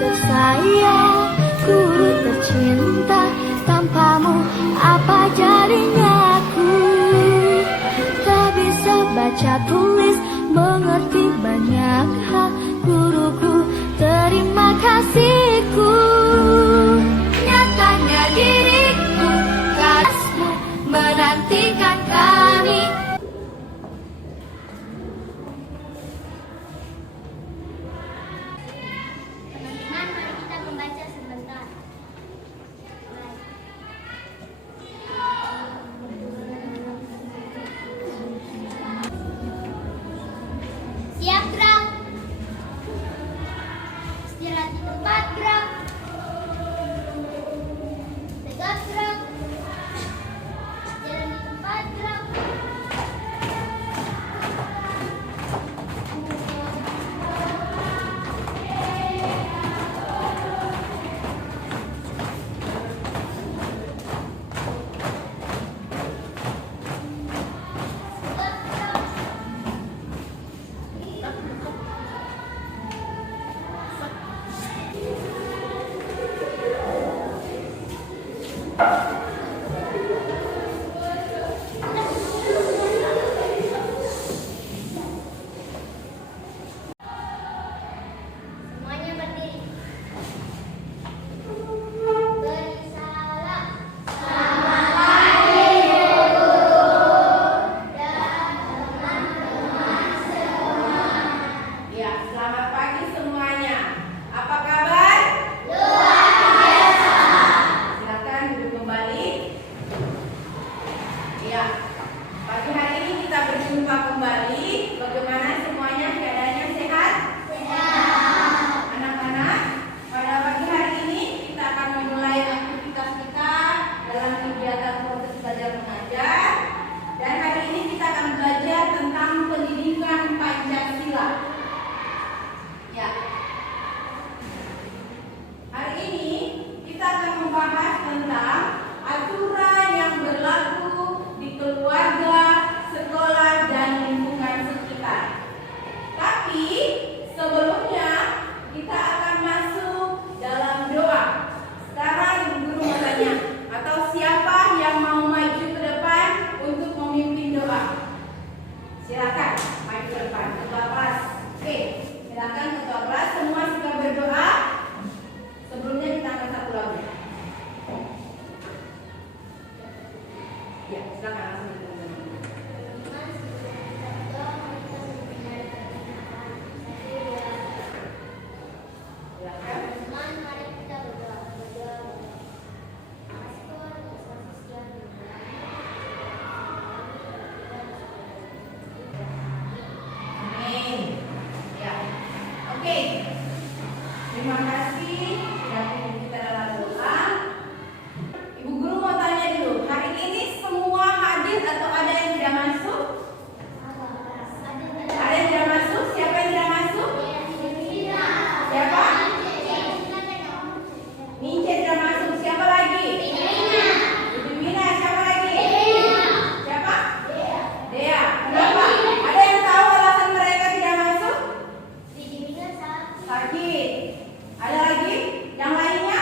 tersayang, guru tercinta, tanpamu apa jadinya aku? Tak bisa baca tulis, mengerti banyak hal, guruku, terima kasihku. Nyatanya diriku, kasmu menantikan kami. Teman-teman, mari kita membaca sebentar. Siap gerak. Istirahat di tempat gerak. Tegak gerak. Jalan di tempat gerak. Semuanya berdiri. Bersalam. Selamat pagi, guru dan teman-teman semua. Ya, selamat pagi semuanya. Apa kabar? Luar biasa. Silakan duduk kembali. Ya, pagi hari ini kita berjumpa kembali. Bagaimana semuanya keadaannya sehat? Sehat. Anak-anak, pada pagi hari ini kita akan memulai aktivitas kita dalam kegiatan proses belajar mengajar. Dan hari ini kita akan belajar tentang pendidikan Pancasila. Ya. Hari ini kita akan membahas tentang aturan yang berlaku di keluarga, sekolah, dan lingkungan sekitar. Tapi sebelumnya kita akan masuk dalam doa. Sekarang guru mau tanya, atau siapa yang mau maju ke depan untuk memimpin doa? Silakan maju ke depan, ketua kelas. Oke, silakan ketua kelas. Semua sudah berdoa. Sebelumnya kita akan satu lagu. Ya, silakan langsung didengarkan. Teman-teman, sebelum kita berdoa, mari kita mendengarkan perkataan. 1, 2, 3. Silakan. Teman-teman, mari kita berdoa. Berdoa. Makasih Tuhan atas kasih sekian dan Amin. Ya. Oke. Terima kasih sudah pimpin kita dalam doa. Ibu guru mau tanya dulu, hari ini semua hadir atau ada yang tidak masuk? Ada yang tidak masuk? Siapa yang tidak masuk? Siapa? Mince tidak masuk. Siapa lagi? Ibu Mina. Siapa lagi? Siapa? Dea. Kenapa? Ada yang tahu alasan mereka tidak masuk? Sakit. Ada lagi? Yang lainnya?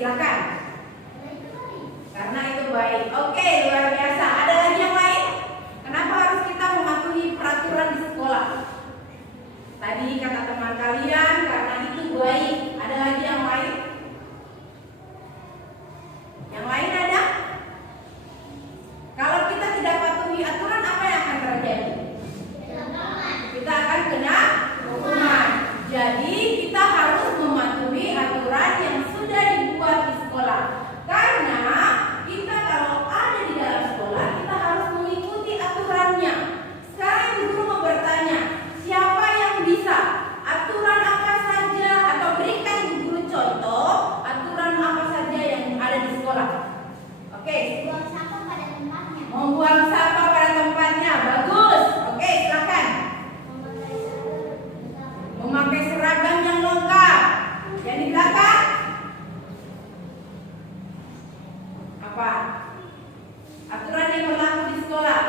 silakan. Karena itu baik. Oke, luar biasa. Ada lagi yang lain? Kenapa harus kita mematuhi peraturan di sekolah? Tadi kata teman kalian karena itu baik. Ada lagi yang lain? Yang lain ada? Kalau kita tidak patuhi aturan, apa yang akan terjadi? Kita akan kena hukuman. Jadi kita harus mematuhi aturan yang sudah dibuat di sekolah. Karena kita kalau ada di dalam sekolah, kita harus mengikuti aturannya. Sekarang guru mau bertanya, siapa yang bisa? Aturan apa saja? Atau berikan guru contoh aturan apa saja yang ada di sekolah. Oke. Buang sampah pada tempatnya. Membuang sampah pada tempatnya. Bagus. Oke, silakan. Memakai seragam yang lengkap. Yang di belakang apa? Aturan yang berlaku di sekolah.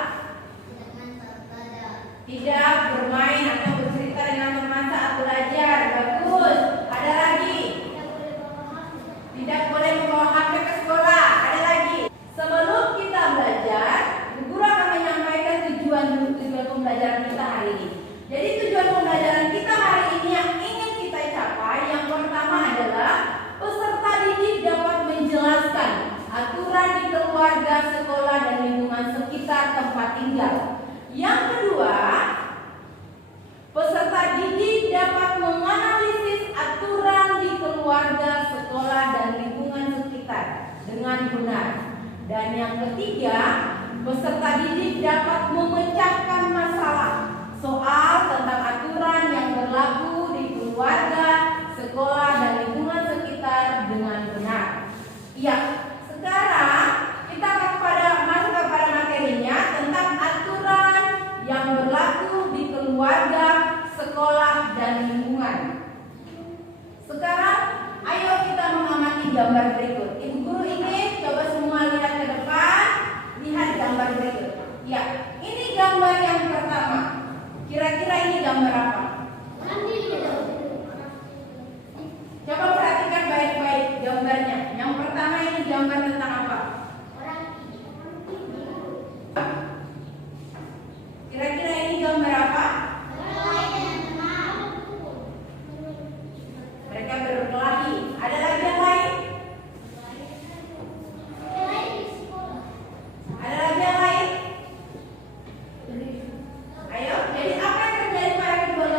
Tidak bermain atau bercerita dengan teman saat belajar. Bagus. Ada lagi. Tidak boleh membawa HP ke sekolah. Ada lagi. Sebelum kita belajar, guru akan menyampaikan tujuan pembelajaran kita hari ini. Jadi tujuan pembelajaran kita hari ini yang ingin kita capai, yang pertama adalah peserta didik dapat menjelaskan aturan di keluarga, sekolah, dan lingkungan sekitar tempat tinggal. Yang kedua, peserta didik dapat menganalisis aturan di keluarga, sekolah, dan lingkungan sekitar dengan benar. Dan yang ketiga, peserta didik dapat memecahkan masalah soal tentang aturan yang berlaku di keluarga, sekolah, dan lingkungan sekitar dengan benar. Ya, sekarang kita akan masuk kepada materinya tentang aturan yang berlaku di keluarga, sekolah, dan lingkungan. Sekarang, ayo kita mengamati gambar berikut. Ibu guru ingin coba semua lihat ke depan, lihat gambar berikut. Ya, ini gambar yang pertama. Kira-kira ini gambar apa? Coba perhatikan baik-baik gambarnya. Yang pertama ini gambar tentang apa? Kira-kira ini gambar apa? Mereka berkelahi. Ada lagi yang lain? Ada lagi yang lain? Ayo, jadi apa yang terjadi pada kedua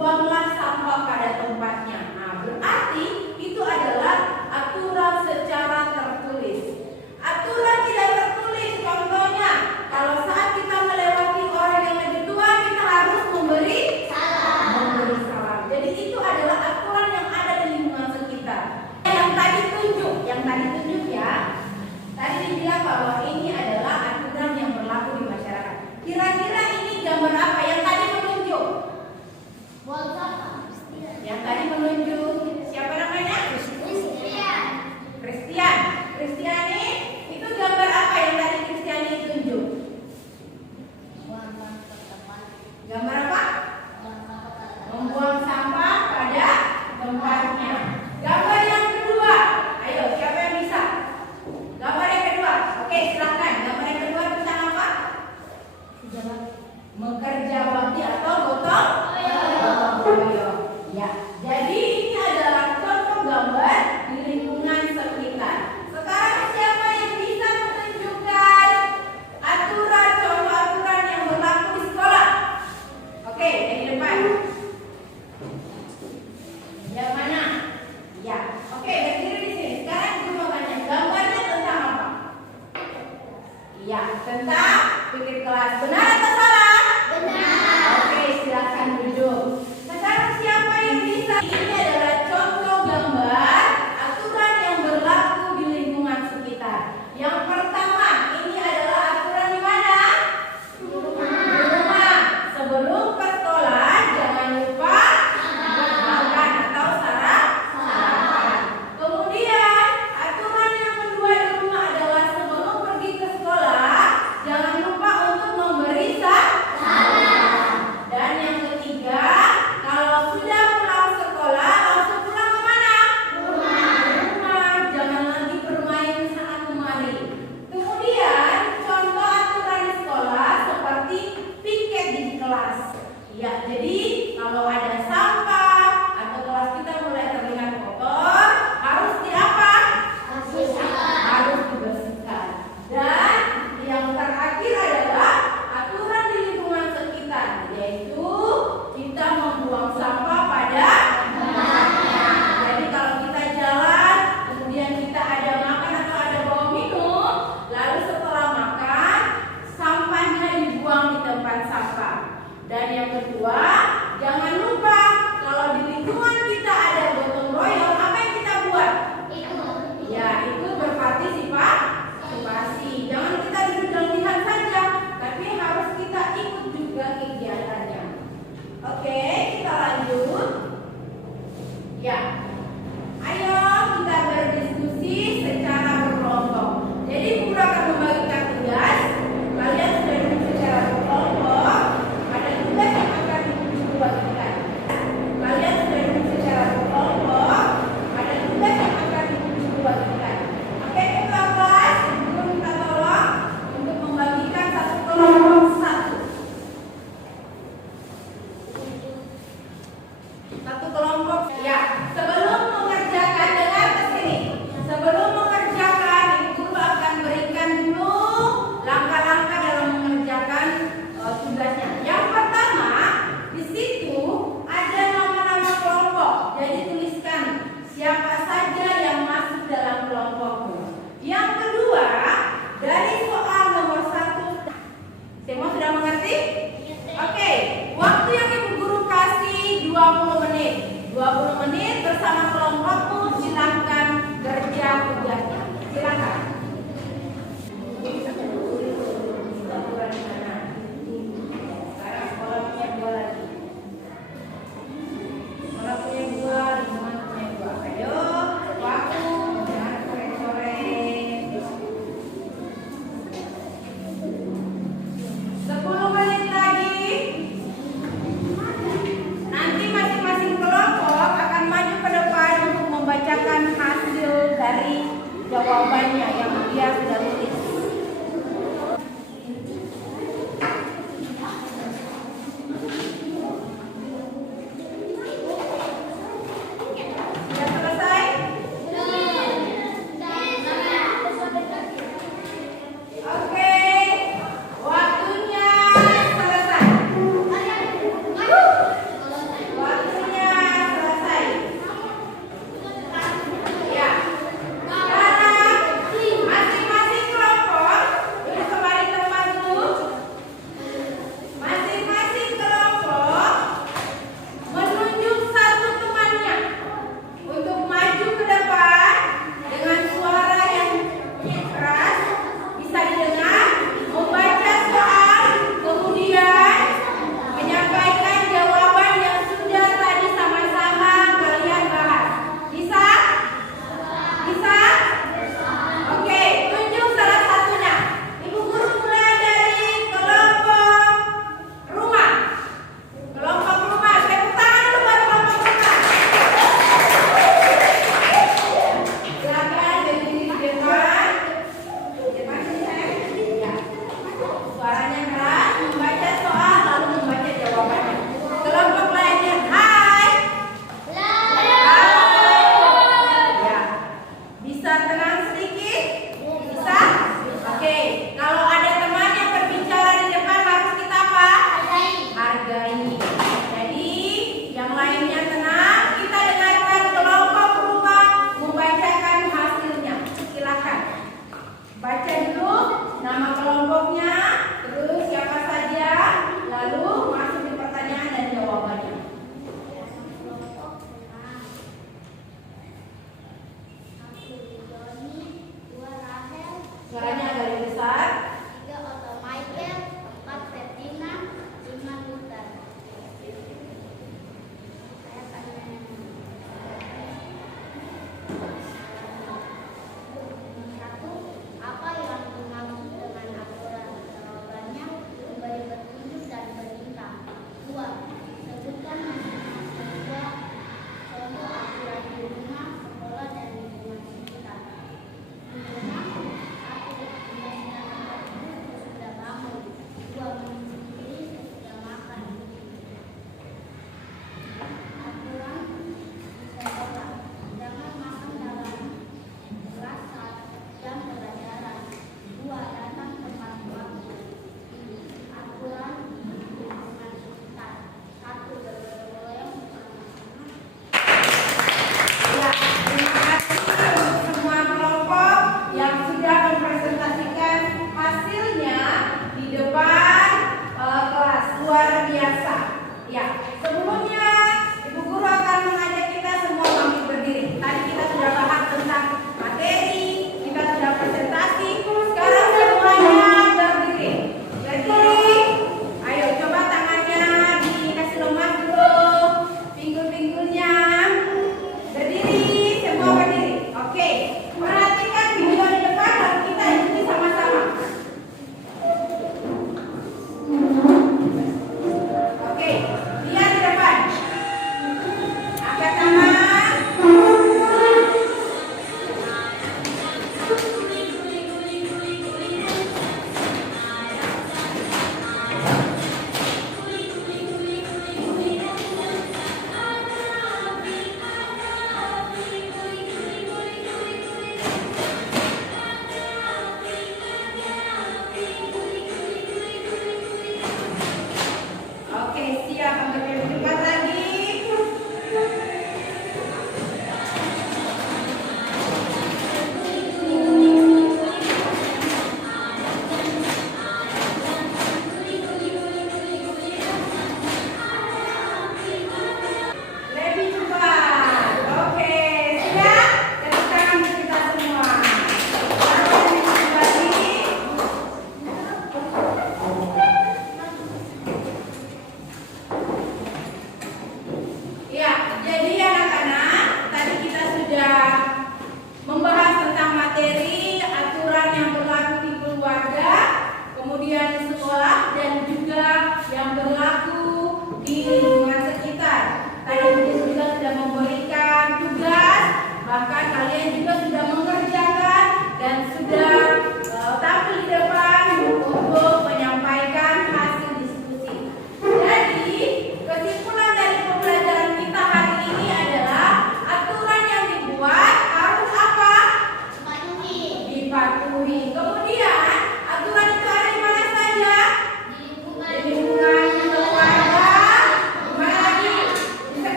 buanglah sampah pada tempatnya.